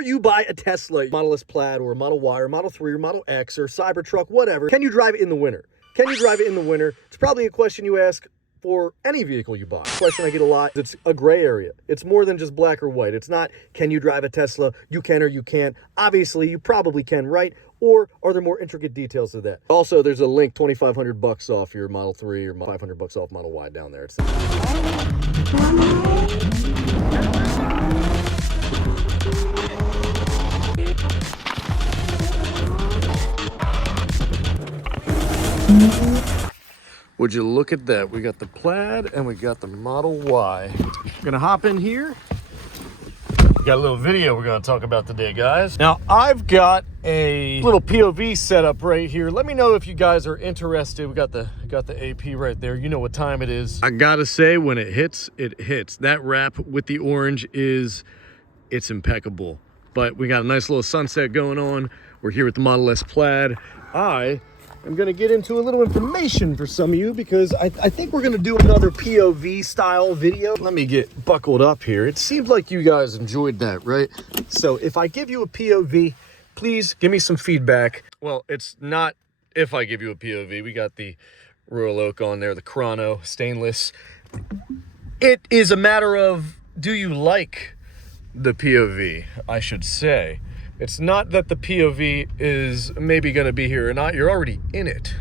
Before you buy a Tesla Model S Plaid or a Model Y or Model 3 or Model X or Cybertruck, whatever, can you drive it in the winter? Can you drive it in the winter? It's probably a question you ask for any vehicle you buy. Question I get a lot, it's a gray area. It's more than just black or white. It's not, can you drive a Tesla? You can or you can't. Obviously, you probably can, right? Or are there more intricate details to that? Also, there's a link, $2,500 off your Model 3 or $500 off Model Y down there. Would you look at that? We got the Plaid and we got the Model Y. We're gonna hop in here. We got a little video we're gonna talk about today, guys. Now, I've got a little POV set up right here. Let me know if you guys are interested. We got the AP right there. You know what time it is. I gotta say, when it hits, it hits. That wrap with the orange it's impeccable. But we got a nice little sunset going on. We're here with the Model S Plaid. I'm gonna get into a little information for some of you because I think we're gonna do another POV style video. Let me get buckled up here. It seems like you guys enjoyed that, right? So if I give you a POV, please give me some feedback. Well, it's not if I give you a POV. We got the Royal Oak on there, the Chrono stainless. It is a matter of, do you like the POV, I should say. It's not that the POV is maybe going to be here or not. You're already in it.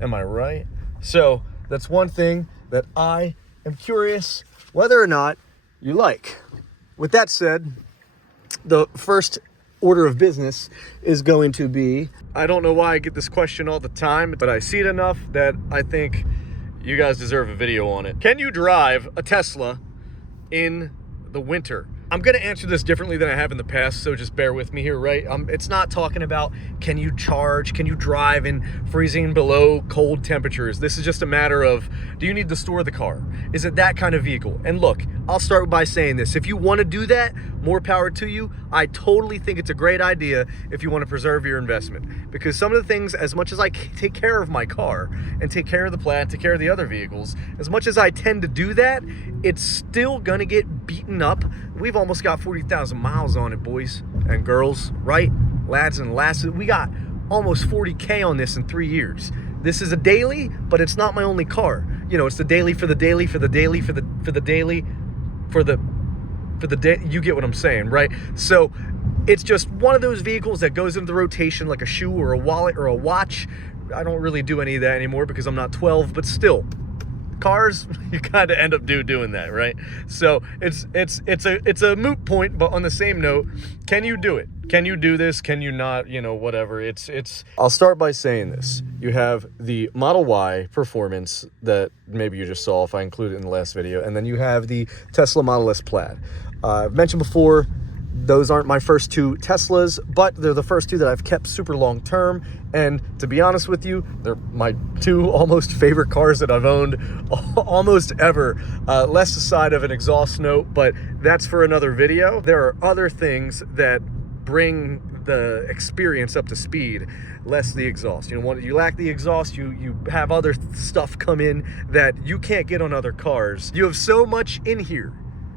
Am I right? So that's one thing that I am curious whether or not you like. With that said, the first order of business is going to be, I don't know why I get this question all the time, but I see it enough that I think you guys deserve a video on it. Can you drive a Tesla in the winter? I'm going to answer this differently than I have in the past, so just bear with me here, right? It's not talking about can you charge, can you drive in freezing below cold temperatures. This is just a matter of, do you need to store the car? Is it that kind of vehicle? And look, I'll start by saying this. If you want to do that, more power to you. I totally think it's a great idea if you want to preserve your investment. Because some of the things, as much as I take care of my car and take care of the Plaid, take care of the other vehicles, as much as I tend to do that, it's still going to get beaten up. We've almost got 40,000 miles on it, boys and girls, right? Lads and lasses. We got almost 40K on this in 3 years. This is a daily, but it's not my only car. You know, it's the daily for the daily for the daily for the daily for the day. You get what I'm saying, right? So it's just one of those vehicles that goes into the rotation like a shoe or a wallet or a watch. I don't really do any of that anymore because I'm not 12, but still, cars, you kind of end up doing that, right? So it's a moot point. But on the same note, can you do it? Can you do this? Can you not? You know, whatever. I'll start by saying this. You have the Model Y Performance that maybe you just saw if I included it in the last video, and then you have the Tesla Model S Plaid. I've mentioned before, those aren't my first two Teslas, but they're the first two that I've kept super long term. And to be honest with you, they're my two almost favorite cars that I've owned almost ever. Less aside of an exhaust note, but that's for another video. There are other things that bring the experience up to speed, less the exhaust. You know, when you lack the exhaust, you have other stuff come in that you can't get on other cars. You have so much in here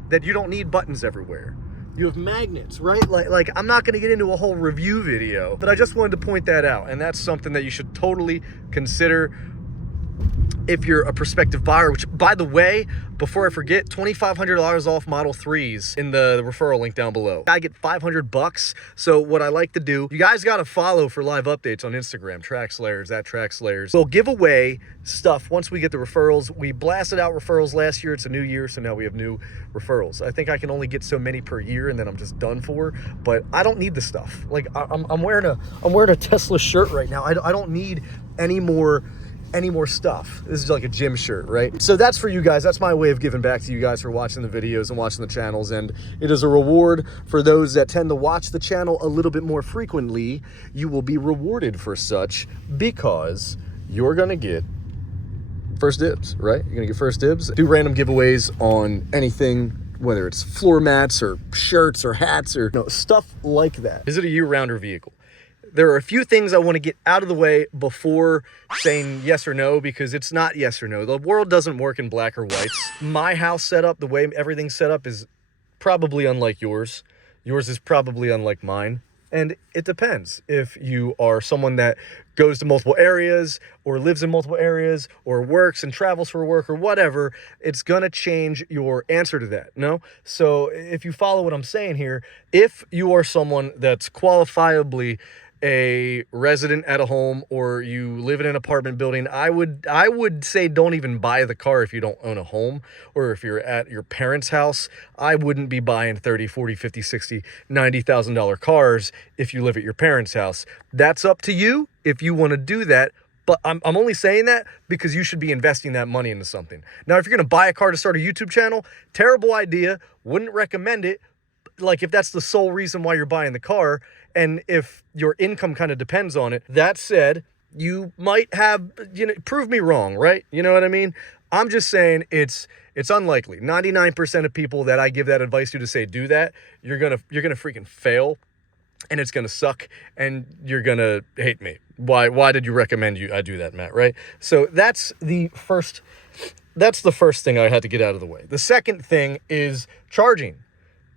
that you don't need buttons everywhere. You have magnets, right? Like I'm not gonna get into a whole review video, but I just wanted to point that out. And that's something that you should totally consider if you're a prospective buyer, which, by the way, before I forget, $2,500 off Model 3s in the referral link down below. I get $500. So what I like to do, you guys got to follow for live updates on Instagram, TrackSlayers, at TrackSlayers. We'll give away stuff once we get the referrals. We blasted out referrals last year. It's a new year, so now we have new referrals. I think I can only get so many per year, and then I'm just done for. But I don't need the stuff. Like I'm wearing a Tesla shirt right now. I don't need any more stuff. This is like a gym shirt, right? So that's for you guys. That's my way of giving back to you guys for watching the videos and watching the channels. And it is a reward for those that tend to watch the channel a little bit more frequently. You will be rewarded for such because you're going to get first dibs, right? You're going to get first dibs. Do random giveaways on anything, whether it's floor mats or shirts or hats or stuff like that. Is it a year-rounder vehicle? There are a few things I want to get out of the way before saying yes or no, because it's not yes or no. The world doesn't work in black or whites. My house setup, the way everything's set up, is probably unlike yours. Yours is probably unlike mine. And it depends if you are someone that goes to multiple areas or lives in multiple areas or works and travels for work or whatever, it's going to change your answer to that, no? So if you follow what I'm saying here, if you are someone that's qualifiably a resident at a home or you live in an apartment building, I would say don't even buy the car if you don't own a home, or if you're at your parents' house. I wouldn't be buying 30, 40, 50, 60, $90,000 cars if you live at your parents' house. That's up to you if you want to do that. But I'm only saying that because you should be investing that money into something. Now, if you're going to buy a car to start a YouTube channel, terrible idea. Wouldn't recommend it. Like, if that's the sole reason why you're buying the car, and if your income kind of depends on it. That said, you might have, prove me wrong, right? You know what I mean? I'm just saying it's unlikely. 99% of people that I give that advice to say do that, you're gonna freaking fail, and it's gonna suck, and you're gonna hate me. Why did you recommend I do that, Matt? Right? So that's the first thing I had to get out of the way. The second thing is charging,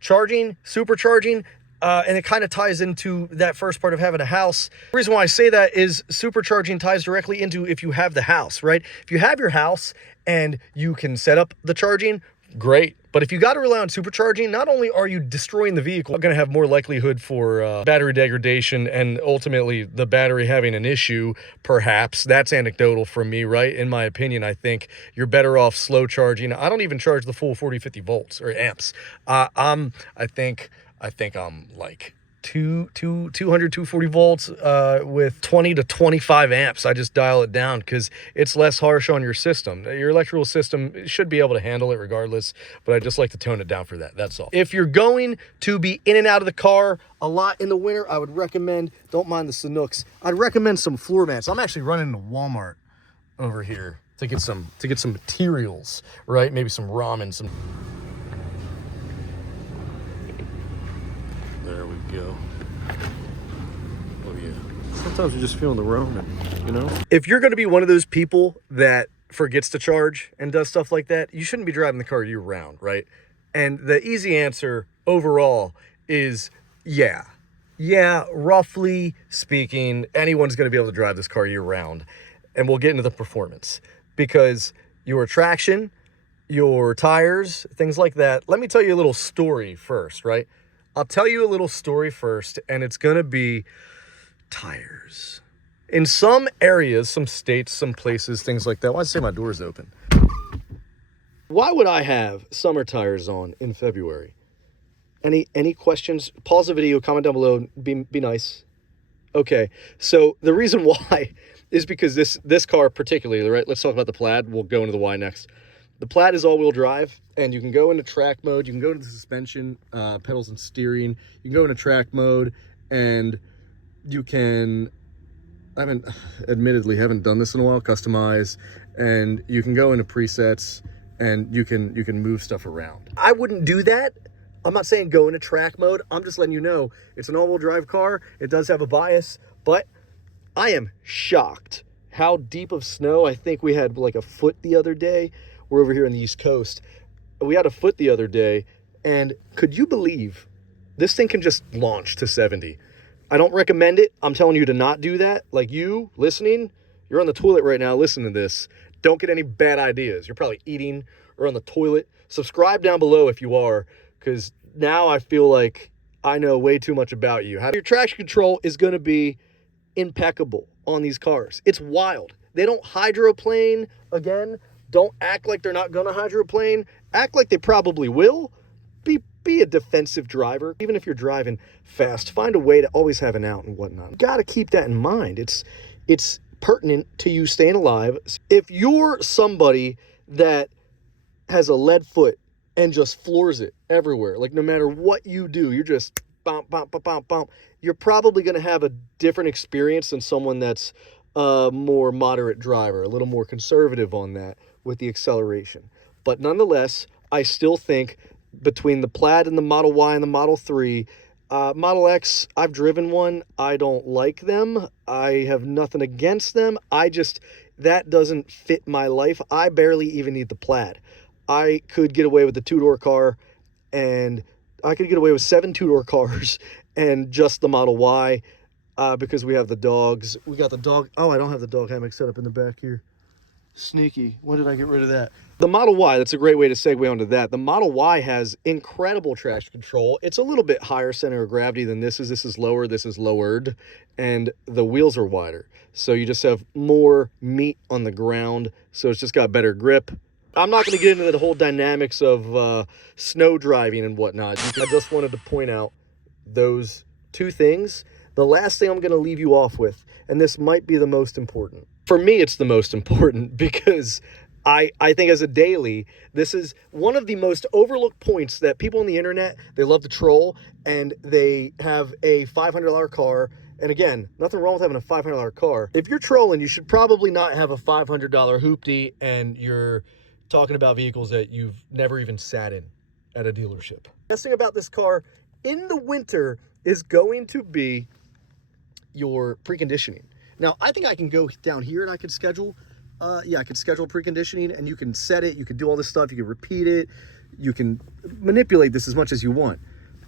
supercharging. And it kind of ties into that first part of having a house. The reason why I say that is supercharging ties directly into if you have the house, right? If you have your house and you can set up the charging, great. But if you got to rely on supercharging, not only are you destroying the vehicle, you're going to have more likelihood for battery degradation and ultimately the battery having an issue, perhaps. That's anecdotal from me, right? In my opinion, I think you're better off slow charging. I don't even charge the full 40, 50 volts or amps. I think I'm like 240 volts with 20 to 25 amps. I just dial it down because it's less harsh on your system. Your electrical system should be able to handle it regardless, but I just like to tone it down for that. That's all. If you're going to be in and out of the car a lot in the winter, I would recommend, don't mind the Sanooks, I'd recommend some floor mats. I'm actually running to Walmart over here to get some materials, right? Maybe some ramen, some... There we go. Oh yeah. Sometimes you're just feeling the Roman, you know? If you're going to be one of those people that forgets to charge and does stuff like that, you shouldn't be driving the car year round, right? And the easy answer overall is yeah. Yeah, roughly speaking, anyone's going to be able to drive this car year round. And we'll get into the performance because your traction, your tires, things like that. Let me tell you a little story first, right? I'll tell you a little story first, and it's going to be tires. In some areas, some states, some places, things like that. Why did I say my door's open? Why would I have summer tires on in February? Any questions? Pause the video, comment down below, be nice. Okay, so the reason why is because this car particularly, right? Let's talk about the Plaid. We'll go into the why next. The Plaid is all-wheel drive, and you can go into track mode. You can go into the suspension, pedals and steering. You can go into track mode, and you can, admittedly haven't done this in a while, customize, and you can go into presets, and you can move stuff around. I wouldn't do that. I'm not saying go into track mode. I'm just letting you know it's an all-wheel drive car. It does have a bias, but I am shocked how deep of snow. I think we had like a foot the other day. We're over here on the East Coast. We had a foot the other day, and could you believe this thing can just launch to 70? I don't recommend it. I'm telling you to not do that. Like you listening, you're on the toilet right now listening to this. Don't get any bad ideas. You're probably eating or on the toilet. Subscribe down below if you are, because now I feel like I know way too much about you. Your traction control is going to be impeccable on these cars. It's wild. They don't hydroplane again. Don't act like they're not going to hydroplane. Act like they probably will. Be a defensive driver. Even if you're driving fast, find a way to always have an out and whatnot. You got to keep that in mind. It's pertinent to you staying alive. If you're somebody that has a lead foot and just floors it everywhere, like no matter what you do, you're just bump, bump, bump, bump, bump, you're probably going to have a different experience than someone that's a more moderate driver, a little more conservative on that with the acceleration. But nonetheless, I still think between the Plaid and the Model Y and the Model 3, Model X, I've driven one. I don't like them. I have nothing against them. That doesn't fit my life. I barely even need the Plaid. I could get away with the two-door car and I could get away with 7 two-door cars and just the Model Y because we have the dogs. We got the dog. Oh, I don't have the dog hammock set up in the back here. Sneaky. When did I get rid of that? The Model Y, that's a great way to segue onto that. The Model Y has incredible traction control. It's a little bit higher center of gravity than this is. This is lower, this is lowered, and the wheels are wider. So you just have more meat on the ground, so it's just got better grip. I'm not going to get into the whole dynamics of snow driving and whatnot. I just wanted to point out those two things. The last thing I'm going to leave you off with, and this might be the most important. For me, it's the most important because I think as a daily, this is one of the most overlooked points that people on the internet, they love to troll, and they have a $500 car. And again, nothing wrong with having a $500 car. If you're trolling, you should probably not have a $500 hoopty and you're talking about vehicles that you've never even sat in at a dealership. The best thing about this car in the winter is going to be your preconditioning. Now, I think I can go down here and I could schedule, I could schedule preconditioning, and you can set it, you can do all this stuff, you can repeat it, you can manipulate this as much as you want.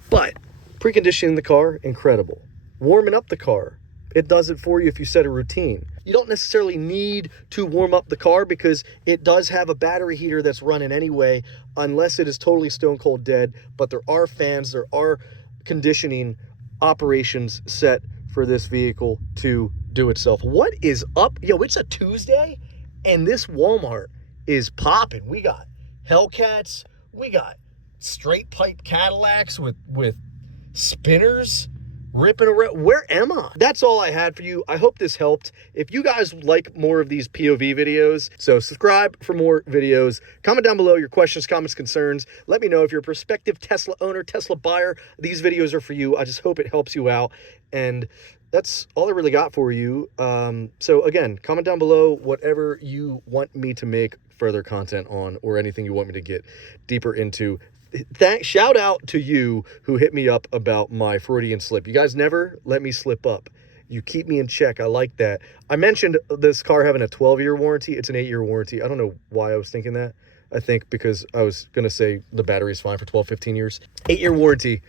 But preconditioning the car, incredible. Warming up the car, it does it for you if you set a routine. You don't necessarily need to warm up the car because it does have a battery heater that's running anyway, unless it is totally stone cold dead. But there are fans, there are conditioning operations set for this vehicle to do itself. What is up? Yo, it's a Tuesday and this Walmart is popping. We got Hellcats, we got straight pipe Cadillacs with spinners ripping around. Where am I? That's all I had for you. I hope this helped. If you guys like more of these POV videos, so subscribe for more videos. Comment down below your questions, comments, concerns. Let me know if you're a prospective Tesla owner, Tesla buyer. These videos are for you. I just hope it helps you out. And that's all I really got for you. So again, comment down below whatever you want me to make further content on, or anything you want me to get deeper into. Shout out to you who hit me up about my Freudian slip. You guys never let me slip up. You keep me in check. I like that. I mentioned this car having a 12-year warranty. It's an 8-year warranty. I don't know why I was thinking that. I think because I was going to say the battery's fine for 12, 15 years. 8-year warranty,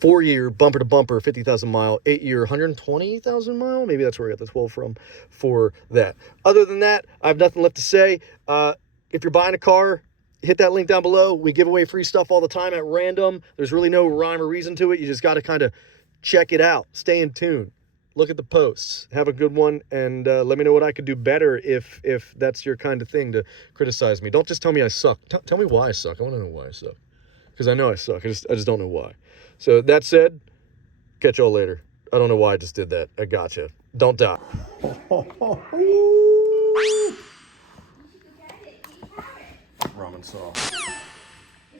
4-year bumper to bumper, 50,000 mile, 8-year, 120,000 mile. Maybe that's where I got the 12 from for that. Other than that, I have nothing left to say. If you're buying a car, hit that link down below. We give away free stuff all the time at random. There's really no rhyme or reason to it. You just got to kind of check it out. Stay in tune. Look at the posts. Have a good one, and let me know what I could do better if that's your kind of thing to criticize me. Don't just tell me I suck. Tell me why I suck. I want to know why I suck, because I know I suck. I just don't know why. So that said, catch y'all later. I don't know why I just did that. I gotcha. Don't die. Ramen sauce.